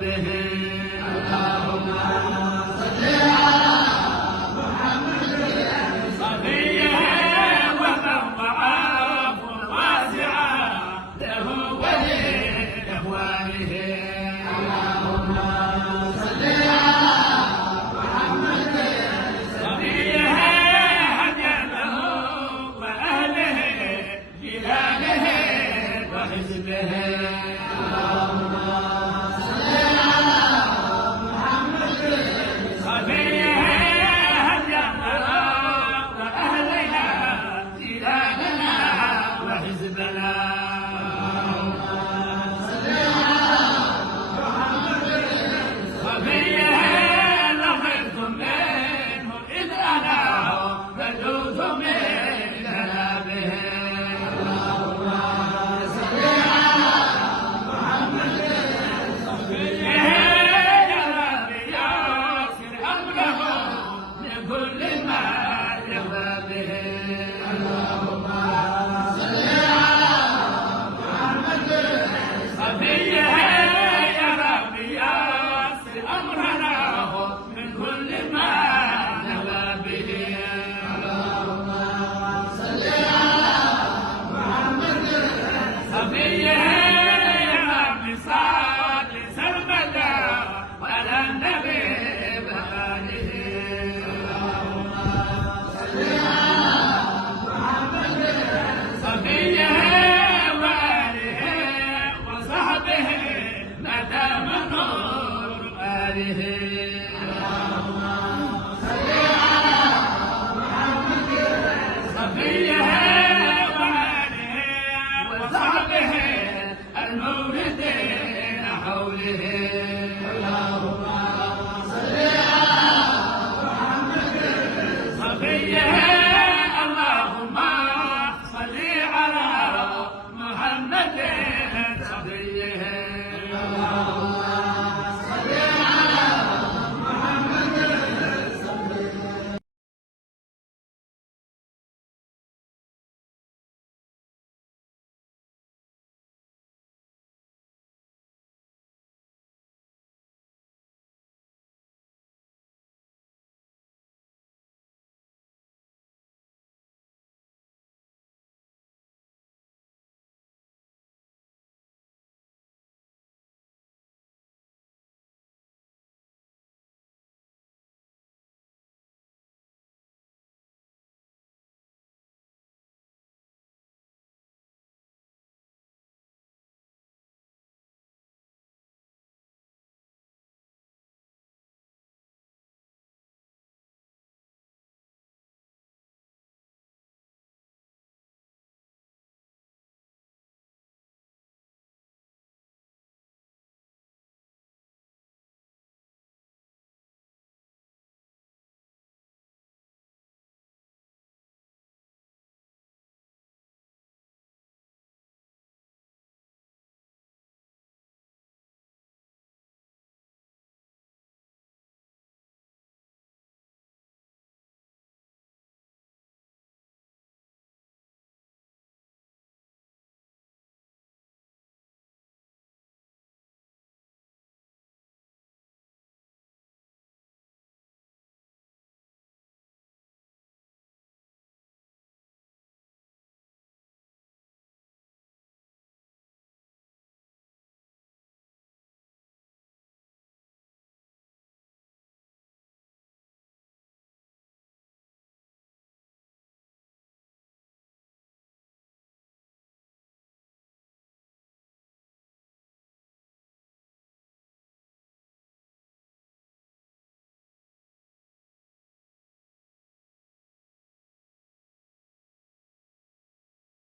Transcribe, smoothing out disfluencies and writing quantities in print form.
وحزبه. اللهم صل على محمد صفيه ومن ضعاف واسعا له ولإخوانه. اللهم صل على محمد صفيه هدى له وأهله جلاله وحزبه. اللهم صل على محمد صفيه هدى له وأهلنا جلالنا وحزبنا. صفيه لقيتم منه إذ أنا بدوت من جنابه. لكل ما يهوى به. اللهم صل على محمد صفيه يا ربي يسر امرنا من كل ما نهوى به. اللهم صل على محمد صفيه يا ربي صل سرمدا وعلى النبي وآله. صفيه وآله وصحبه ما دام نور آله. صفيه وآله وصحبه الموردين حوله.